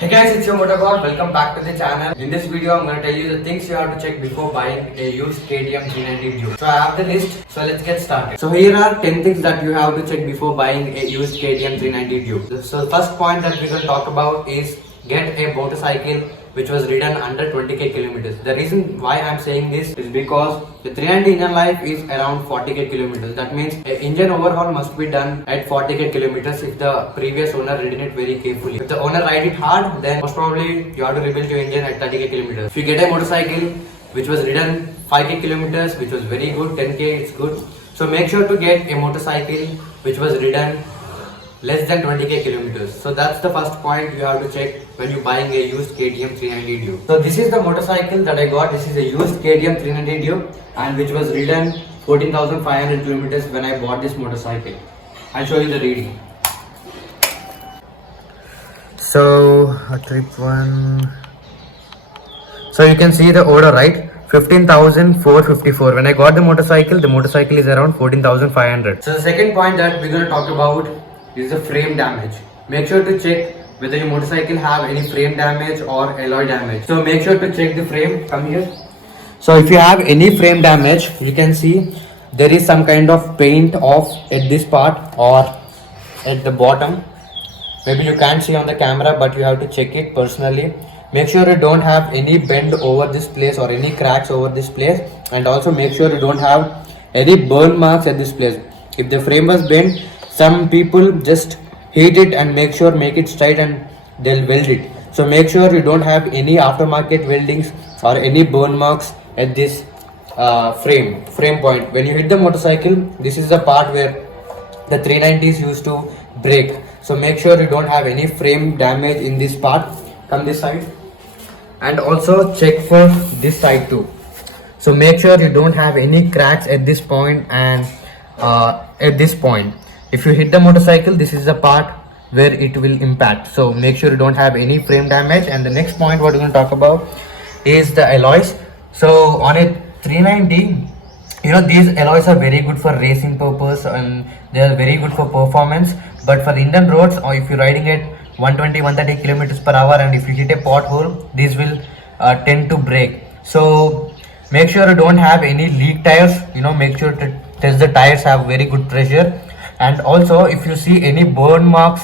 Hey guys, it's your Motorboard. Welcome back to the channel. In this video, I'm going to tell you the things you have to check before buying a used KTM 390 Duke. So I have the list. So let's get started. So here are 10 things that you have to check before buying a used KTM 390 Duke. So the first point that we're going to talk about is get a motorcycle which was ridden under 20k kilometers. The reason why I'm saying this is because the 390 engine life is around 40k kilometers. That means an engine overhaul must be done at 40k kilometers if the previous owner ridden it very carefully. If the owner ride it hard, then most probably you have to rebuild your engine at 30k kilometers. If you get a motorcycle which was ridden 5k kilometers, which was very good, 10k it's good. So make sure to get a motorcycle which was ridden less than 20k kilometers. So that's the first point you have to check when you're buying a used KTM 390 Duke. So this is the motorcycle that I got. This is a used KTM 390 Duke and which was ridden 14,500 kilometers when I bought this motorcycle. I'll show you the reading. So trip 1. So you can see the order, right? 15,454. When I got the motorcycle is around 14,500. So the second point that we're going to talk about is the frame damage. Make sure to check whether your motorcycle have any frame damage or alloy damage. So make sure to check the frame. Come here. So if you have any frame damage, you can see there is some kind of paint off at this part or at the bottom. Maybe you can't see on the camera, but you have to check it personally. Make sure you don't have any bend over this place or any cracks over this place, and also make sure you don't have any burn marks at this place. If the frame was bent, some people just heat it and make it straight and they'll weld it. So make sure you don't have any aftermarket weldings or any burn marks at this frame point. When you hit the motorcycle, this is the part where the 390s used to break. So make sure you don't have any frame damage in this part. Come this side. And also check for this side too. So make sure you don't have any cracks at this point and at this point. If you hit the motorcycle, this is the part where it will impact. So make sure you don't have any frame damage. And the next point what we're going to talk about is the alloys. So on a 390, these alloys are very good for racing purpose and they are very good for performance. But for the Indian roads, or if you're riding at 120-130 kilometers per hour, and if you hit a pothole, these will tend to break. So make sure you don't have any leak tires. Make sure to test the tires have very good pressure. And also if you see any burn marks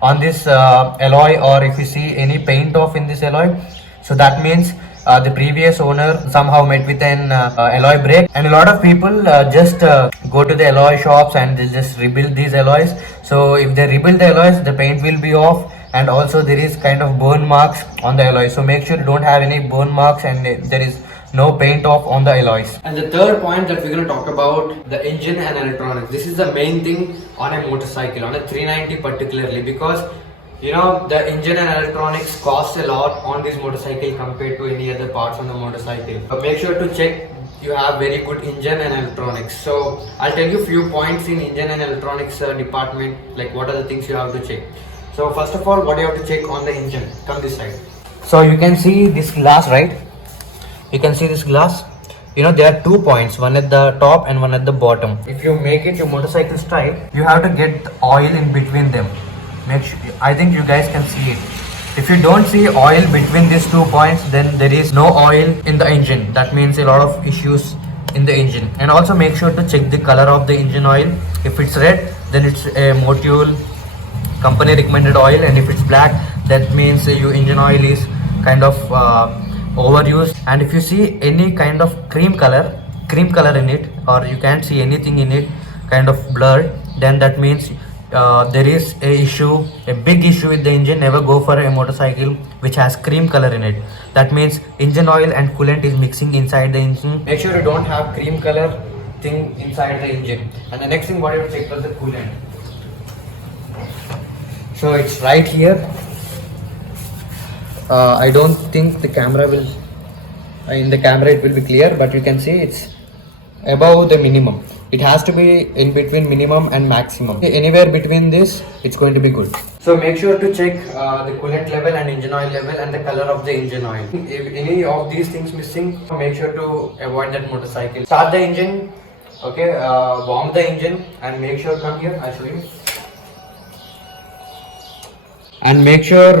on this alloy, or if you see any paint off in this alloy, so that means the previous owner somehow met with an alloy break. And a lot of people just go to the alloy shops and they just rebuild these alloys. So if they rebuild the alloys, the paint will be off, and also there is kind of burn marks on the alloy. So make sure you don't have any burn marks and there is no paint off on the alloys. And the third point that we're going to talk about, the engine and electronics. This is the main thing on a motorcycle, on a 390 particularly, because the engine and electronics cost a lot on this motorcycle compared to any other parts on the motorcycle. But make sure to check you have very good engine and electronics. So I'll tell you few points in engine and electronics department, like what are the things you have to check. So first of all, what you have to check on the engine. Come this side. So you can see this glass, right? You can see this glass. There are 2 points, one at the top and one at the bottom. If you make it your motorcycle straight, you have to get the oil in between them. Make sure, I think you guys can see it. If you don't see oil between these 2 points, then there is no oil in the engine. That means a lot of issues in the engine. And also make sure to check the color of the engine oil. If it's red, then it's a Motul company recommended oil, and if it's black, that means your engine oil is kind of overused. And if you see any kind of cream color in it, or you can't see anything in it, kind of blurred, then that means there is a big issue with the engine. Never go for a motorcycle which has cream color in it. That means engine oil and coolant is mixing inside the engine. Make sure you don't have cream color thing inside the engine. And the next thing what you have to check is the coolant. So it's right here. I don't think the camera will, in the camera it will be clear, but you can see it's above the minimum. It has to be in between minimum and maximum. Anywhere between this, it's going to be good. So make sure to check the coolant level and engine oil level and the color of the engine oil. If any of these things missing, make sure to avoid that motorcycle. Start the engine, okay, warm the engine and make sure, come here, I'll show you. And make sure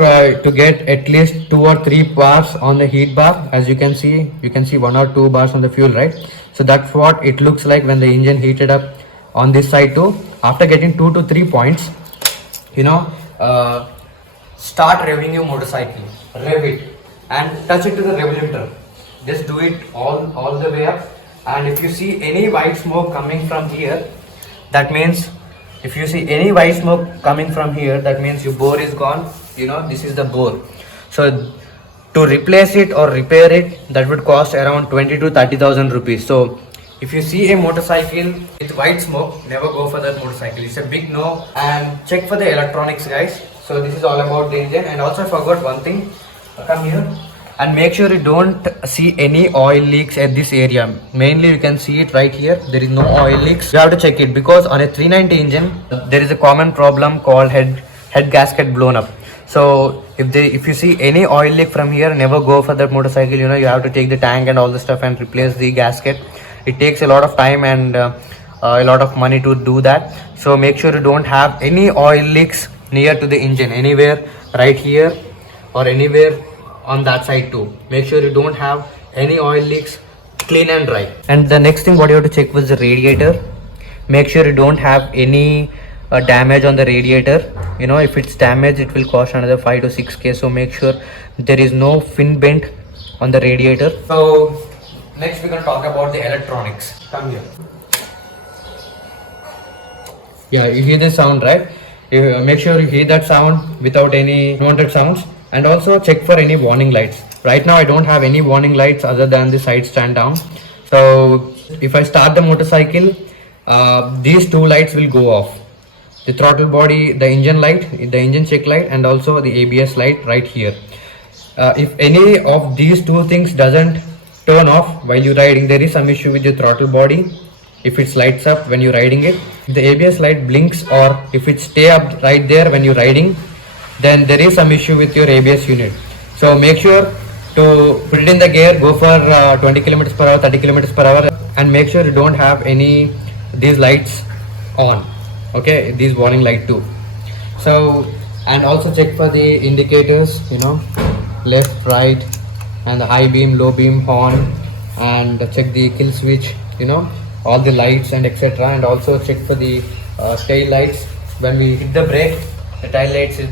to get at least 2 or 3 bars on the heat bar. As you can see 1 or 2 bars on the fuel, right? So that's what it looks like when the engine heated up on this side too. After getting 2 to 3 points, you know, start revving your motorcycle. Rev it and touch it to the rev limiter. Just do it all the way up. And if you see any white smoke coming from here, that means if you see any white smoke coming from here, that means your bore is gone. You know, this is the bore. So to replace it or repair it, that would cost around 20 to 30,000 rupees. So if you see a motorcycle with white smoke, never go for that motorcycle. It's a big no. And check for the electronics, guys. So this is all about the engine. And also I forgot one thing. Come here. And make sure you don't see any oil leaks at this area. Mainly you can see it right here. There is no oil leaks. You have to check it because on a 390 engine there is a common problem called head gasket blown up. So if you see any oil leak from here, never go for that motorcycle. You know, you have to take the tank and all the stuff and replace the gasket. It takes a lot of time and a lot of money to do that. So make sure you don't have any oil leaks near to the engine, anywhere right here or anywhere on that side too. Make sure you don't have any oil leaks, clean and dry. And the next thing what you have to check was the radiator. Make sure you don't have any damage on the radiator. You know, if it's damaged, it will cost another 5 to 6k. So make sure there is no fin bend on the radiator. So next we're gonna talk about the electronics. Come here. Yeah, you hear the sound, right? You make sure you hear that sound without any unwanted sounds. And also check for any warning lights. Right now I don't have any warning lights other than the side stand down. So if I start the motorcycle, these two lights will go off. The throttle body, the engine light, the engine check light, and also the ABS light right here. If any of these two things doesn't turn off while you're riding, there is some issue with the throttle body. If it lights up when you're riding it, if the ABS light blinks, or if it stay up right there when you're riding, then there is some issue with your ABS unit. So make sure to put it in the gear, go for 20 kilometers per hour, 30 kilometers per hour, and make sure you don't have any these lights on. Okay, these warning light too. So, and also check for the indicators, you know, left, right, and the high beam, low beam, horn, and check the kill switch, you know, all the lights and etc. And also check for the tail lights. When we hit the brake, the tail lights is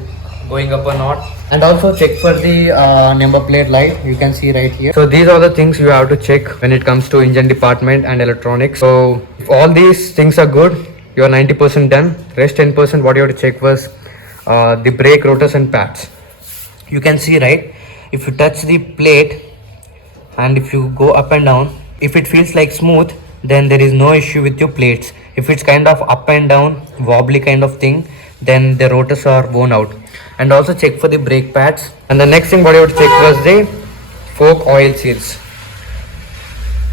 going up or not. And also check for the number plate light, you can see right here. So these are the things you have to check when it comes to engine department and electronics. So if all these things are good, you are 90% done. Rest 10% what you have to check was the brake rotors and pads. You can see, right, if you touch the plate and if you go up and down, if it feels like smooth, then there is no issue with your plates. If it's kind of up and down, wobbly kind of thing, then the rotors are worn out. And also check for the brake pads. And the next thing what you have to check was the fork oil seals.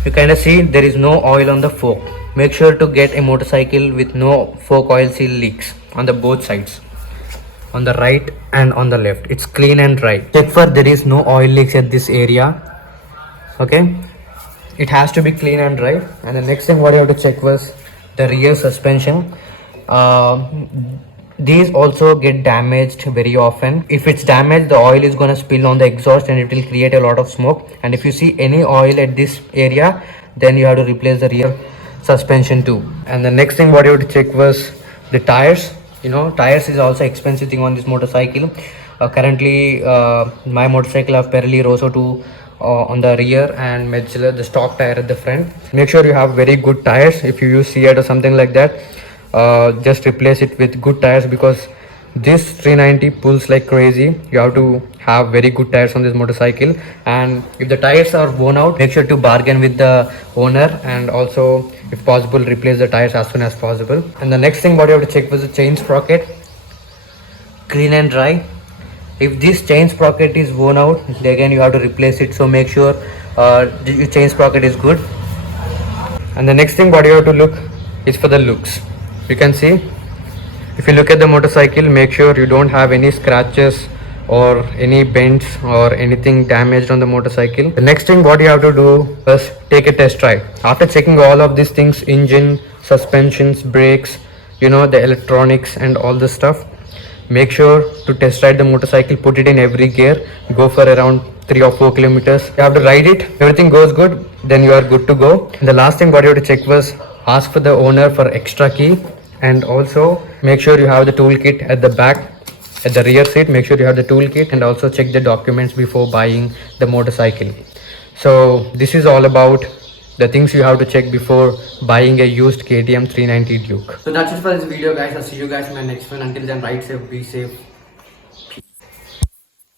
You kind of see there is no oil on the fork. Make sure to get a motorcycle with no fork oil seal leaks on the both sides, on the right and on the left. It's clean and dry. Check for there is no oil leaks at this area. Okay, it has to be clean and dry. And the next thing what you have to check was the rear suspension. These also get damaged very often. If it's damaged, the oil is gonna spill on the exhaust and it will create a lot of smoke. And if you see any oil at this area, then you have to replace the rear suspension too. And the next thing what you have to check was the tires. You know, tires is also expensive thing on this motorcycle. Currently my motorcycle have Pirelli Rosso 2 on the rear and Metzeler the stock tire at the front. Make sure you have very good tires. If you use Seat or something like that, just replace it with good tires, because this 390 pulls like crazy. You have to have very good tires on this motorcycle. And if the tires are worn out, make sure to bargain with the owner, and also if possible replace the tires as soon as possible. And the next thing what you have to check was the chain sprocket. Clean and dry. If this chain sprocket is worn out, again you have to replace it. So make sure your chain sprocket is good. And the next thing what you have to look is for the looks. You can see, if you look at the motorcycle, make sure you don't have any scratches or any bends or anything damaged on the motorcycle. The next thing what you have to do is take a test drive. After checking all of these things, engine, suspensions, brakes, you know, the electronics and all this stuff, Make sure to test ride the motorcycle, put it in every gear, go for around 3 or 4 kilometers. You have to ride it, everything goes good, then you are good to go. And the last thing what you have to check was ask for the owner for extra key, and also make sure you have the toolkit at the back. At the rear seat, make sure you have the toolkit, and also check the documents before buying the motorcycle. So this is all about the things you have to check before buying a used KTM 390 Duke. So that's it for this video, guys. I'll see you guys in my next one. Until then, ride safe, be safe.